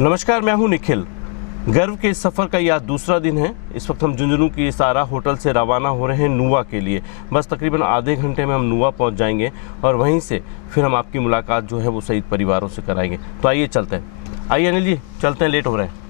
नमस्कार, मैं हूं निखिल। गर्व के इस सफ़र का यह दूसरा दिन है। इस वक्त हम झुंझुनू की सारा होटल से रवाना हो रहे हैं नुआ के लिए। बस तकरीबन आधे घंटे में हम नुआ पहुंच जाएंगे और वहीं से फिर हम आपकी मुलाकात जो है वो शहीद परिवारों से कराएंगे। तो आइए चलते हैं। आइए अनिल जी, चलते हैं, लेट हो रहे हैं।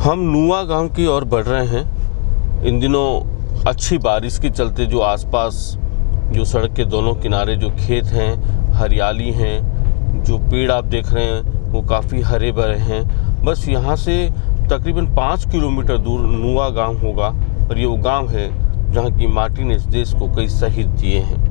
हम नुआ गांव की ओर बढ़ रहे हैं। इन दिनों अच्छी बारिश के चलते जो आसपास जो सड़क के दोनों किनारे जो खेत हैं, हरियाली हैं, जो पेड़ आप देख रहे हैं वो काफ़ी हरे भरे हैं। बस यहाँ से तकरीबन 5 किलोमीटर दूर नुआ गांव होगा और ये वो गांव है जहाँ की माटी ने इस देश को कई शहीद दिए हैं।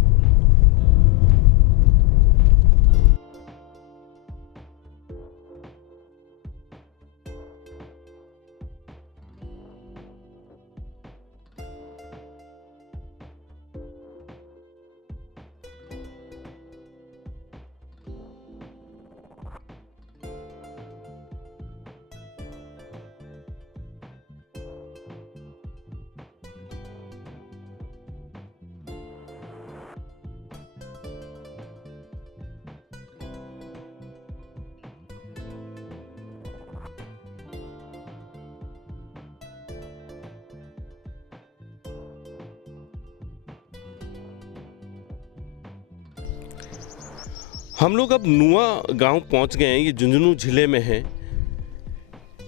हम लोग अब नुआ गांव पहुंच गए हैं। ये झुंझुनू ज़िले में है।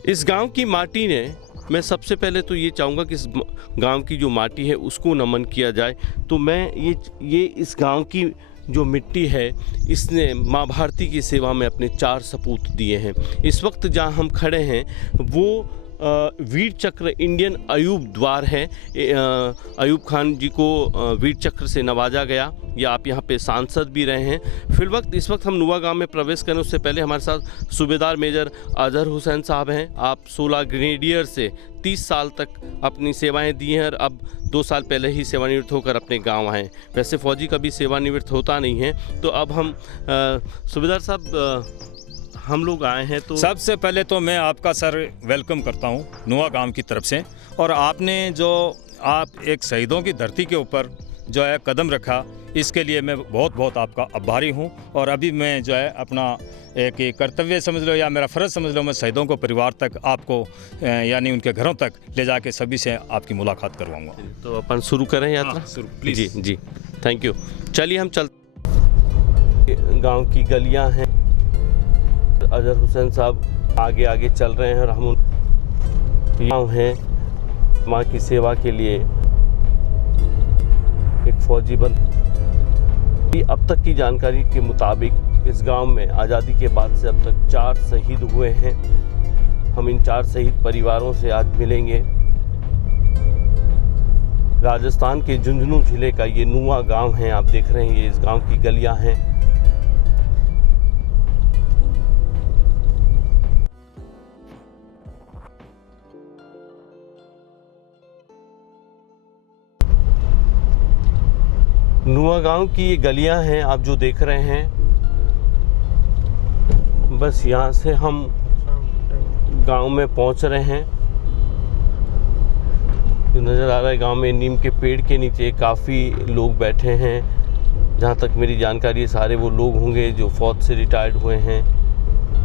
इस गांव की माटी ने, मैं सबसे पहले तो ये चाहूँगा कि इस गांव की जो माटी है उसको नमन किया जाए। तो मैं ये इस गांव की जो मिट्टी है, इसने माँ भारती की सेवा में अपने 4 सपूत दिए हैं। इस वक्त जहाँ हम खड़े हैं वो वीर चक्र इंडियन अयूब द्वार है। अयूब खान जी को वीर चक्र से नवाजा गया। या आप यहाँ पे सांसद भी रहे हैं। फिर इस वक्त हम नुआ गांव में प्रवेश करें उससे पहले हमारे साथ सूबेदार मेजर अजहर हुसैन साहब हैं। आप 16 ग्रेनेडियर से 30 साल तक अपनी सेवाएं दी हैं और अब 2 साल पहले ही सेवानिवृत्त होकर अपने गांव आए। वैसे फ़ौजी कभी सेवानिवृत्त होता नहीं है। तो अब हम सूबेदार साहब, हम लोग आए हैं तो सबसे पहले तो मैं आपका सर वेलकम करता हूं नुआ गांव की तरफ से। और आपने जो आप एक शहीदों की धरती के ऊपर जो है कदम रखा, इसके लिए मैं बहुत बहुत आपका आभारी हूं। और अभी मैं जो है अपना एक कर्तव्य समझ लो या मेरा फ़र्ज़ समझ लो, मैं शहीदों को परिवार तक आपको यानी उनके घरों तक ले जाके सभी से आपकी मुलाकात करवाऊँगा। तो अपन शुरू करें यात्रा? शुरू प्लीज़। Ji, thank you. चलिए हम चलते। गाँव की गलियाँ हैं। अजहर हुसैन साहब आगे चल रहे हैं और हम गाँव हैं माँ की सेवा के लिए एक फौजी बन। अब तक की जानकारी के मुताबिक इस गांव में आज़ादी के बाद से अब तक 4 शहीद हुए हैं। हम इन 4 शहीद परिवारों से आज मिलेंगे। राजस्थान के झुंझुनू जिले का ये नुआ गांव है। आप देख रहे हैं ये इस गांव की गलियां हैं। नुआ गांव की ये गलियां हैं आप जो देख रहे हैं। बस यहाँ से हम गांव में पहुंच रहे हैं। जो नज़र आ रहा है गांव में नीम के पेड़ के नीचे काफ़ी लोग बैठे हैं। जहाँ तक मेरी जानकारी है सारे वो लोग होंगे जो फौज से रिटायर्ड हुए हैं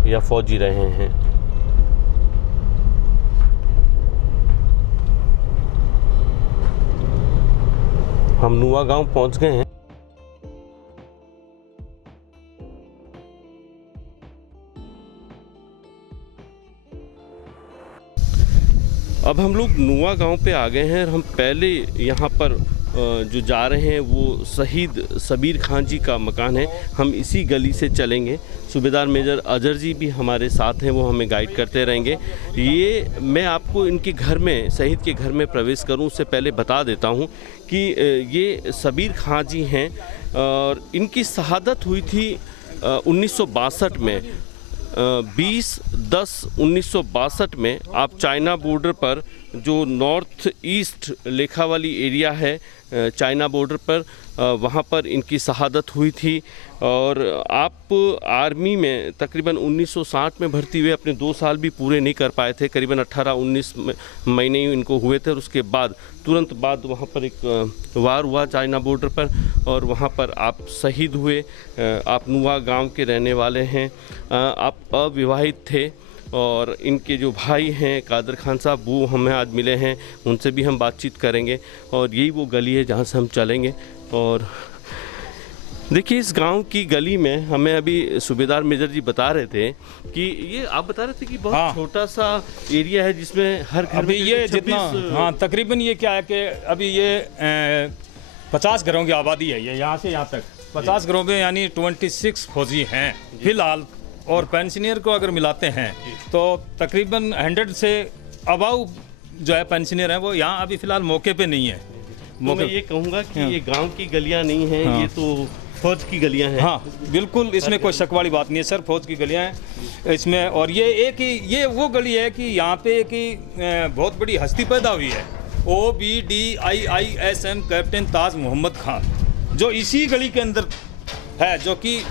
या फौजी रहे हैं। हम नुआ गांव पहुंच गए हैं। अब हम लोग नुआ गांव पे आ गए हैं और हम पहले यहाँ पर जो जा रहे हैं वो शहीद सबीर खान जी का मकान है। हम इसी गली से चलेंगे। सूबेदार मेजर अजहर जी भी हमारे साथ हैं, वो हमें गाइड करते रहेंगे। ये मैं आपको इनके घर में, शहीद के घर में प्रवेश करूं उससे पहले बता देता हूं कि ये सबीर खान जी हैं और इनकी शहादत हुई थी 1962 में 20/10/1962 में आप चाइना बॉर्डर पर जो नॉर्थ ईस्ट लेखा वाली एरिया है चाइना बॉर्डर पर वहाँ पर इनकी शहादत हुई थी। और आप आर्मी में तकरीबन 1960 में भर्ती हुए, अपने 2 साल भी पूरे नहीं कर पाए थे, करीबन 18-19 महीने ही इनको हुए थे। और उसके बाद तुरंत बाद वहाँ पर एक वार हुआ चाइना बॉर्डर पर और वहाँ पर आप शहीद हुए। आप नुआ गांव के रहने वाले हैं, आप अविवाहित थे और इनके जो भाई हैं कादर खान साहब वो हमें आज मिले हैं, उनसे भी हम बातचीत करेंगे। और यही वो गली है जहाँ से हम चलेंगे। और देखिए इस गांव की गली में हमें अभी सूबेदार मेजर जी बता रहे थे कि ये आप बता रहे थे कि बहुत हाँ। छोटा सा एरिया है जिसमें हर घर अभी में ये 26 जितना हाँ तकरीबन ये क्या है कि अभी ये 50 घरों की आबादी है, ये यहाँ से यहाँ तक 50 घरों में, यानी 26 फौजी हैं फिलहाल। और पेंशनियर को अगर मिलाते हैं तो तकरीबन 100 से अबाउ जो है पेंशनियर हैं वो यहाँ अभी फिलहाल मौके पे नहीं है। तो मैं ये कहूँगा कि ये गांव की गलियां नहीं हैं, हाँ। ये तो फौज की गलियां हैं। हाँ बिल्कुल, इसमें कोई शक वाली बात नहीं है सर, फौज की गलियां हैं इसमें। और ये एक ही ये वो गली है कि यहाँ पे एक ही बहुत बड़ी हस्ती पैदा हुई है, OBDIISM कैप्टन ताज मोहम्मद खान, जो इसी गली के अंदर है, जो कि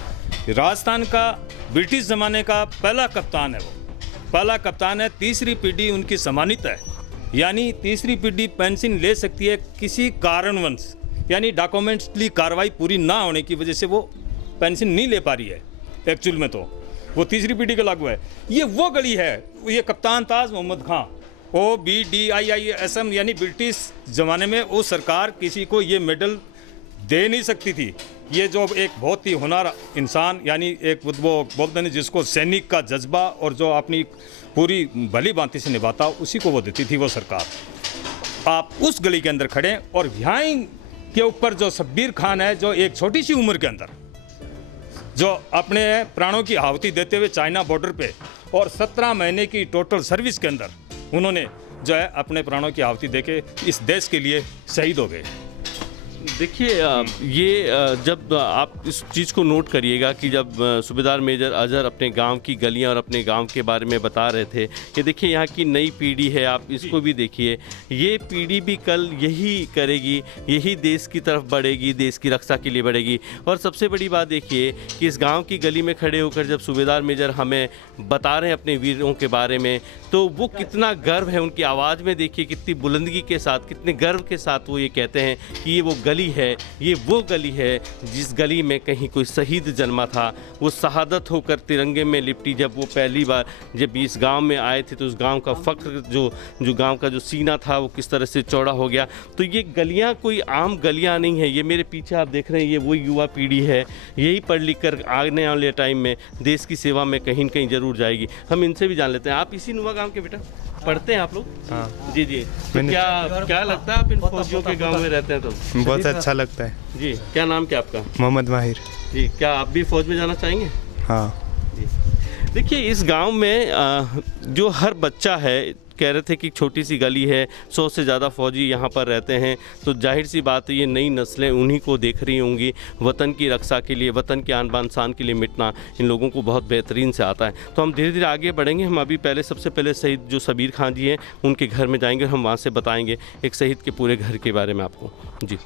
राजस्थान का ब्रिटिश ज़माने का पहला कप्तान है। वो पहला कप्तान है, तीसरी पीढ़ी उनकी सम्मानित है, यानी तीसरी पीढ़ी पेंशन ले सकती है किसी कारणवश, यानी डॉक्यूमेंटली कार्रवाई पूरी ना होने की वजह से वो पेंशन नहीं ले पा रही है। एक्चुअल में तो वो तीसरी पीढ़ी का लागू है। ये वो गली है, ये कप्तान ताज मोहम्मद खां, OBDIISM, यानी ब्रिटिश ज़माने में वो सरकार किसी को ये मेडल दे नहीं सकती थी। ये जो एक बहुत ही होनहार इंसान, यानी एक वो बोलते हैं जिसको सैनिक का जज्बा और जो अपनी पूरी भली भांति से निभाता, उसी को वो देती थी वो सरकार। आप उस गली के अंदर खड़े और यहाँ के ऊपर जो शब्बीर खान है, जो एक छोटी सी उम्र के अंदर जो अपने प्राणों की आहुति देते हुए चाइना बॉर्डर पे और 17 महीने की टोटल सर्विस के अंदर उन्होंने जो है अपने प्राणों की आहुति देके इस देश के लिए शहीद हो गए। देखिए ये जब आप इस चीज़ को नोट करिएगा कि जब सूबेदार मेजर अजहर अपने गांव की गलियां और अपने गांव के बारे में बता रहे थे कि देखिए यहाँ की नई पीढ़ी है, आप इसको भी देखिए, ये पीढ़ी भी कल यही करेगी, यही देश की तरफ बढ़ेगी, देश की रक्षा के लिए बढ़ेगी। और सबसे बड़ी बात देखिए कि इस गाँव की गली में खड़े होकर जब सूबेदार मेजर हमें बता रहे हैं अपने वीरों के बारे में, तो वो कितना गर्व है उनकी आवाज़ में, देखिए कितनी बुलंदगी के साथ, कितने गर्व के साथ वो ये कहते हैं कि ये वो गली है, ये वो गली है जिस गली में कहीं कोई शहीद जन्मा था, वो शहादत होकर तिरंगे में लिपटी। जब वो पहली बार जब इस गांव में आए थे तो उस गांव का फ़ख्र, जो गांव का जो सीना था वो किस तरह से चौड़ा हो गया। तो ये गलियां कोई आम गलियां नहीं है। ये मेरे पीछे आप देख रहे हैं, ये वो युवा पीढ़ी है, यही पढ़ लिख कर आने वाले टाइम में देश की सेवा में कहीं न कहीं ज़रूर जाएगी। हम इनसे भी जान लेते हैं। आप इसी नुआ गाँव के बेटा पढ़ते हैं आप लोग? हाँ जी जी। तो क्या लगता है आप इन फौजियों के गांव में रहते हैं तो? बहुत अच्छा लगता है जी। क्या नाम क्या आपका? मोहम्मद माहिर। जी। क्या आप भी फौज में जाना चाहेंगे? हाँ जी। देखिए इस गांव में जो हर बच्चा है, कह रहे थे कि छोटी सी गली है, 100 से ज़्यादा फौजी यहाँ पर रहते हैं, तो जाहिर सी बात है ये नई नस्लें उन्हीं को देख रही होंगी। वतन की रक्षा के लिए, वतन के आन बान शान के लिए मिटना इन लोगों को बहुत बेहतरीन से आता है। तो हम धीरे धीरे आगे बढ़ेंगे। हम अभी सबसे पहले शहीद जो शब्बीर खान जी हैं उनके घर में जाएंगे, हम वहाँ से बताएँगे एक शहीद के पूरे घर के बारे में आपको। जी।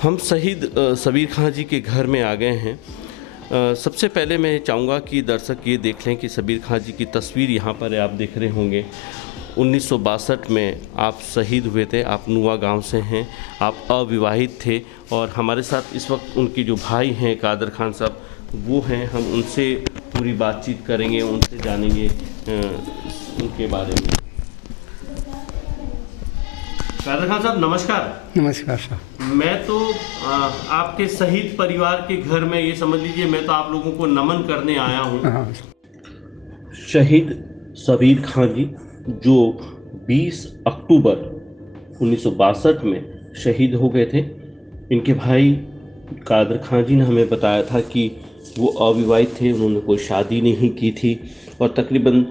हम शहीद शब्बीर खान जी के घर में आ गए हैं। सबसे पहले मैं चाहूँगा कि दर्शक ये देख लें कि शब्बीर खान जी की तस्वीर यहाँ पर है, आप देख रहे होंगे। 1962 में आप शहीद हुए थे, आप नुआ गांव से हैं, आप अविवाहित थे और हमारे साथ इस वक्त उनके जो भाई हैं कादर खान साहब वो हैं। हम उनसे पूरी बातचीत करेंगे, उनसे जानेंगे उनके बारे में। कादर खान साहब नमस्कार। नमस्कार साहब। मैं तो आपके शहीद परिवार के घर में, ये समझ लीजिए मैं तो आप लोगों को नमन करने आया हूँ। हाँ। शहीद शब्बीर खान जी जो 20 अक्टूबर 1962 में शहीद हो गए थे, इनके भाई कादर खान जी ने हमें बताया था कि वो अविवाहित थे, उन्होंने कोई शादी नहीं की थी और तकरीबन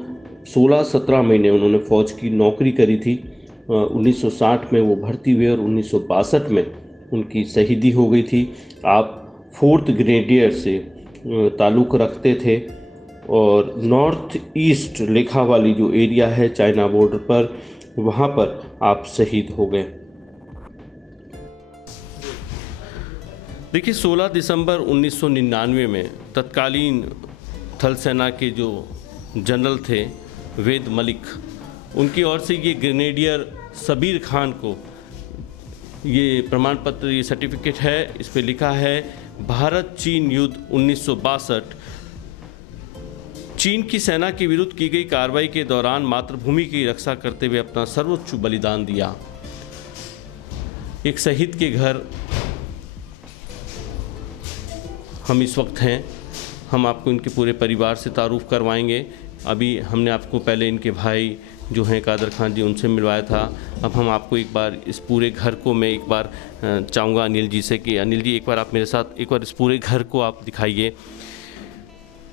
16-17 महीने उन्होंने फ़ौज की नौकरी करी थी। 1960 में वो भर्ती हुए और 1962 में उनकी शहीदी हो गई थी। आप 4th ग्रेडियर से ताल्लुक़ रखते थे और नॉर्थ ईस्ट लेखा वाली जो एरिया है चाइना बॉर्डर पर, वहाँ पर आप शहीद हो गए। देखिए 16 दिसंबर 1999 में तत्कालीन थल सेना के जो जनरल थे वेद मलिक, उनकी ओर से ये ग्रेनेडियर सबीर खान को ये प्रमाण पत्र, ये सर्टिफिकेट है, इस पे लिखा है भारत चीन युद्ध 1962। चीन की सेना के विरुद्ध की गई कार्रवाई के दौरान मातृभूमि की रक्षा करते हुए अपना सर्वोच्च बलिदान दिया। एक शहीद के घर हम इस वक्त हैं। हम आपको इनके पूरे परिवार से तारुफ करवाएंगे। अभी हमने आपको पहले इनके भाई जो हैं कादर खान जी, उनसे मिलवाया था। अब हम आपको एक बार इस पूरे घर को मैं एक बार चाहूँगा अनिल जी से कि अनिल जी एक बार आप मेरे साथ एक बार इस पूरे घर को आप दिखाइए।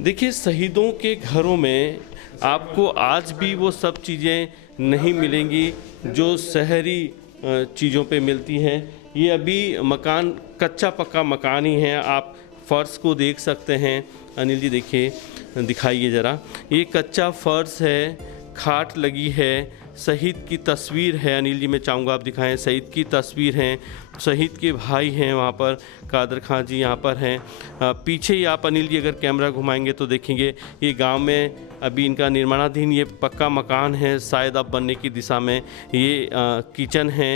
देखिए शहीदों के घरों में आपको आज भी वो सब चीज़ें नहीं मिलेंगी जो शहरी चीज़ों पे मिलती हैं। ये अभी मकान कच्चा पक्का मकान ही है। आप फर्श को देख सकते हैं। अनिल जी देखिए, दिखाइए ज़रा, ये कच्चा फर्श है, खाट लगी है, शहीद की तस्वीर है। अनिल जी मैं चाहूँगा आप दिखाएं, शहीद की तस्वीर हैं, शहीद के भाई हैं वहाँ पर, कादर खान जी यहाँ पर हैं। पीछे ही आप अनिल जी अगर कैमरा घुमाएंगे तो देखेंगे ये गांव में अभी इनका निर्माणाधीन ये पक्का मकान है, शायद अब बनने की दिशा में। ये किचन है,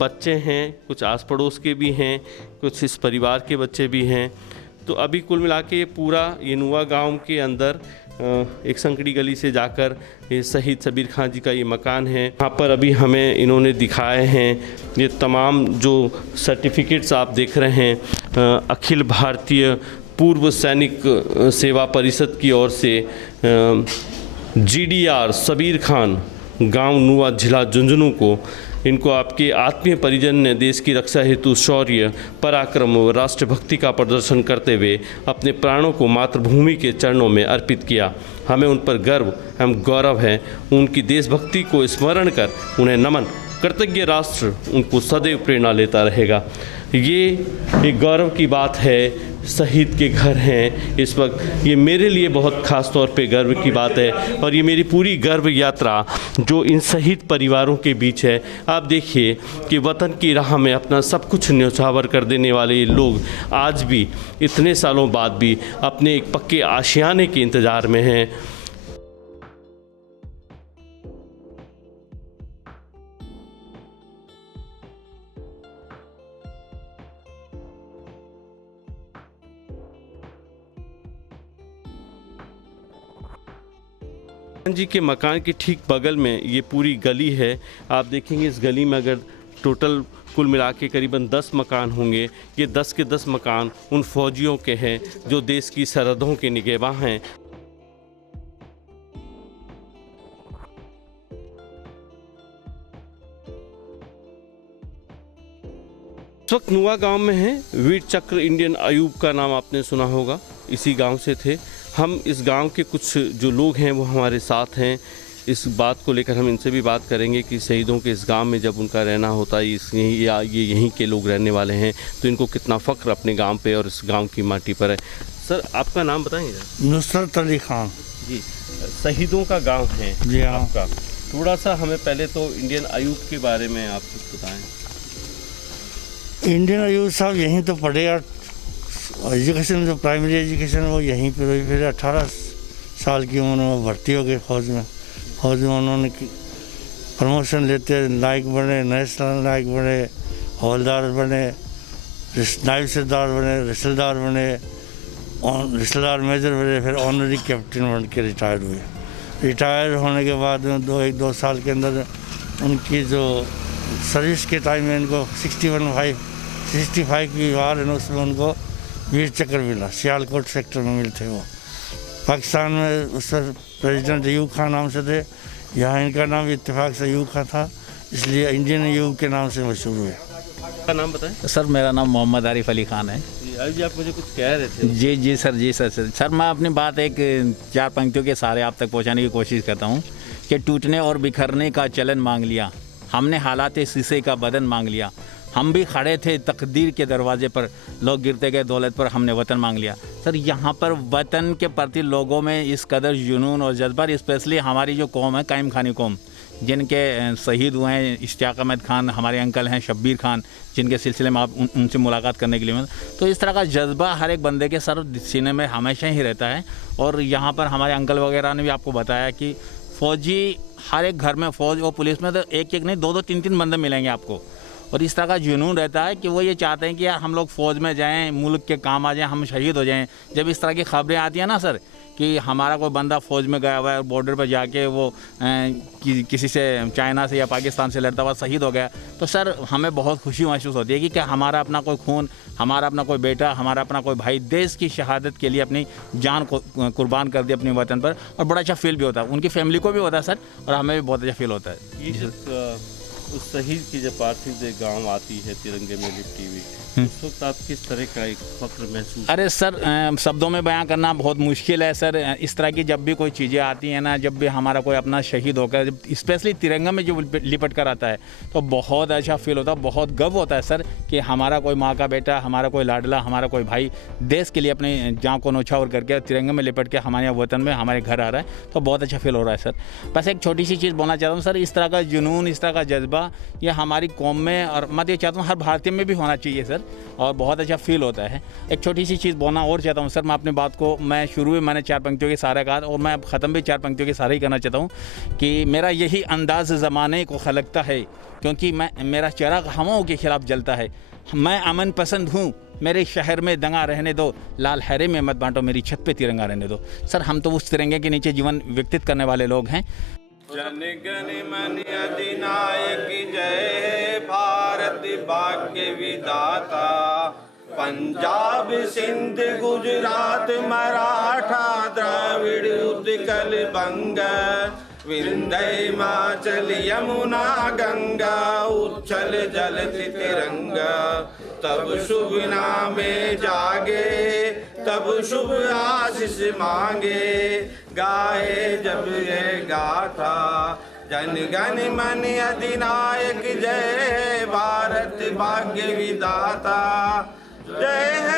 बच्चे हैं, कुछ आस पड़ोस के भी हैं, कुछ इस परिवार के बच्चे भी हैं। तो अभी कुल मिला के ये पूरा ये नुआ गांव के अंदर एक संकड़ी गली से जाकर ये शहीद सबीर खान जी का ये मकान है। यहाँ पर अभी हमें इन्होंने दिखाए हैं ये तमाम जो सर्टिफिकेट्स आप देख रहे हैं अखिल भारतीय पूर्व सैनिक सेवा परिषद की ओर से GDR सबीर खान गांव नुआ जिला झुंझुनू को, इनको आपके आत्मीय परिजन ने देश की रक्षा हेतु शौर्य, पराक्रम व राष्ट्रभक्ति का प्रदर्शन करते हुए अपने प्राणों को मातृभूमि के चरणों में अर्पित किया। हमें उन पर गर्व एवं गौरव है। उनकी देशभक्ति को स्मरण कर उन्हें नमन। कृतज्ञ राष्ट्र उनको सदैव प्रेरणा लेता रहेगा। ये एक गौरव की बात है। शहीद के घर हैं इस वक्त, ये मेरे लिए बहुत ख़ास तौर पे गर्व की बात है। और ये मेरी पूरी गर्व यात्रा जो इन शहीद परिवारों के बीच है। आप देखिए कि वतन की राह में अपना सब कुछ न्यौछावर कर देने वाले ये लोग आज भी इतने सालों बाद भी अपने एक पक्के आशियाने के इंतज़ार में हैं। जी के मकान के ठीक बगल में ये पूरी गली है। आप देखेंगे इस गली में अगर टोटल कुल मिला के करीबन 10 मकान होंगे। ये 10 के 10 मकान उन फौजियों के हैं जो देश की सरहदों के निगहबान हैं। इस वक्त नुआ गांव में है। वीर चक्र इंडियन अयूब का नाम आपने सुना होगा, इसी गांव से थे। हम इस गांव के कुछ जो लोग हैं वो हमारे साथ हैं। इस बात को लेकर हम इनसे भी बात करेंगे कि शहीदों के इस गांव में जब उनका रहना होता है, ये यहीं के लोग रहने वाले हैं, तो इनको कितना फ़ख्र अपने गांव पे और इस गांव की माटी पर है। सर आपका नाम बताएंगे? नुसरत अली खान जी। शहीदों का गाँव है जी हाँ। आपका। थोड़ा सा हमें पहले तो इंडियन अयूब के बारे में आप कुछ बताएँ। इंडियन अयूब साहब यहीं तो पढ़े और एजुकेशन जो प्राइमरी एजुकेशन वो यहीं पर हुई। फिर 18 साल की उम्र में भर्ती हो गए फौज में। फौज में उन्होंने प्रमोशन लेते नायक बने, नेशनल नायक बने, हवलदार बने, नायब सरदार बने, रिसलदार बने, रिसलदार मेजर बने, फिर ऑनरी कैप्टन बन के रिटायर हुए। रिटायर होने के बाद में एक दो साल के अंदर उनकी जो सर्विस के टाइम में इनको 65 की वार है ना, उसमें उनको वीर चक्र मिला। सियालकोट सेक्टर में मिलते वो। पाकिस्तान में उस पर प्रेसिडेंट अयूब खान नाम से थे। यहाँ इनका नाम इत्तेफाक से अयूब खान था, इसलिए इंडियन अयूब के नाम से मशहूर हुए। आपका नाम बताएं। सर मेरा नाम मोहम्मद आरिफ अली खान है। यार जी, आप मुझे कुछ कह रहे थे। जी सर मैं अपनी बात एक 4 पंक्तियों के सहारे आप तक पहुंचाने की कोशिश करता हूं कि टूटने और बिखरने का चलन मांग लिया, हमने हालात शीशे का बदन मांग लिया, हम भी खड़े थे तकदीर के दरवाजे पर, लोग गिरते गए दौलत पर, हमने वतन मांग लिया। सर यहाँ पर वतन के प्रति लोगों में इस कदर जुनून और जज्बा, स्पेशली हमारी जो कौम है कायम खानी कौम, जिनके शहीद हुए हैं इश्तियाक अहमद खान, हमारे अंकल हैं शब्बीर खान, जिनके सिलसिले में आप उनसे मुलाकात करने के लिए तो इस तरह का जज्बा हर एक बंदे के सर सीने में हमेशा ही रहता है। और यहाँ पर हमारे अंकल वगैरह ने भी आपको बताया कि फ़ौजी हर एक घर में, फ़ौज और पुलिस में तो एक नहीं 2-2 3-3 बंदे मिलेंगे आपको। और इस तरह का जुनून रहता है कि वो ये चाहते हैं कि यार हम लोग फ़ौज में जाएं, मुल्क के काम आ जाएं, हम शहीद हो जाएं। जब इस तरह की खबरें आती हैं ना सर कि हमारा कोई बंदा फ़ौज में गया हुआ है, बॉर्डर पर जाके वो किसी से, चाइना से या पाकिस्तान से लड़ता हुआ शहीद हो गया, तो सर हमें बहुत खुशी महसूस होती है कि क्या हमारा अपना कोई खून, हमारा अपना कोई बेटा, हमारा अपना कोई भाई देश की शहादत के लिए अपनी जान को कुर्बान कर दी अपने वतन पर। और बड़ा अच्छा फील भी होता है, उनकी फैमिली को भी होता है सर, और हमें भी बहुत अच्छा फील होता है। ये जब उस शहीद की जब पार्थिव देह गाँव आती है तिरंगे में लिपटी हुई, उस वक्त आप किस तरह का एक फख्र महसूस? अरे सर शब्दों में बयां करना बहुत मुश्किल है सर। इस तरह की जब भी कोई चीज़ें आती हैं ना, जब भी हमारा कोई अपना शहीद होकर, जब स्पेशली तिरंगा में जो लिपट कर आता है, तो बहुत अच्छा फील होता है, बहुत गर्व होता है सर कि हमारा कोई माँ का बेटा, हमारा कोई लाडला, हमारा कोई भाई देश के लिए अपनी जान को न्यौछावर करके तिरंगे में लिपट के हमारे वतन में हमारे घर आ रहा है, तो बहुत अच्छा फील हो रहा है सर। बस एक छोटी सी चीज़ बोलना चाहता हूँ सर, इस तरह का जुनून, इस तरह का जज्बा ये हमारी कौम में, और मैं ये चाहता हूँ हर भारतीय में भी होना चाहिए सर, और बहुत अच्छा फील होता है। एक छोटी सी चीज़ बोलना और चाहता हूँ सर, मैं अपनी बात को, मैं शुरू में मैंने 4 पंक्तियों के सहारे कहा और मैं ख़त्म भी 4 पंक्तियों के सहारे ही करना चाहता हूँ कि मेरा यही अंदाज़ ज़माने को खलकता है, क्योंकि मेरा चिराग हवाओं के खिलाफ जलता है, मैं अमन पसंद हूँ, मेरे शहर में दंगा रहने दो, लाल हैरे में मत बांटो, मेरी छत पे तिरंगा रहने दो। सर हम तो उस तिरंगे के नीचे जीवन व्यतीत करने वाले लोग हैं। जन गण मन अधिनायक जय, भारत भाग्य विधाता, पंजाब सिंध गुजरात मराठा द्राविड़ उत्कल बंग, विंध्य हिमाचल यमुना गंगा, उच्छल जलति तिरंगा, तब शुभ नामे जागे, तब शुभ आशीष मांगे, गाए जब ये गाथा, जन गण मन अधिनायक जय, भारत भाग्य विधाता, जय है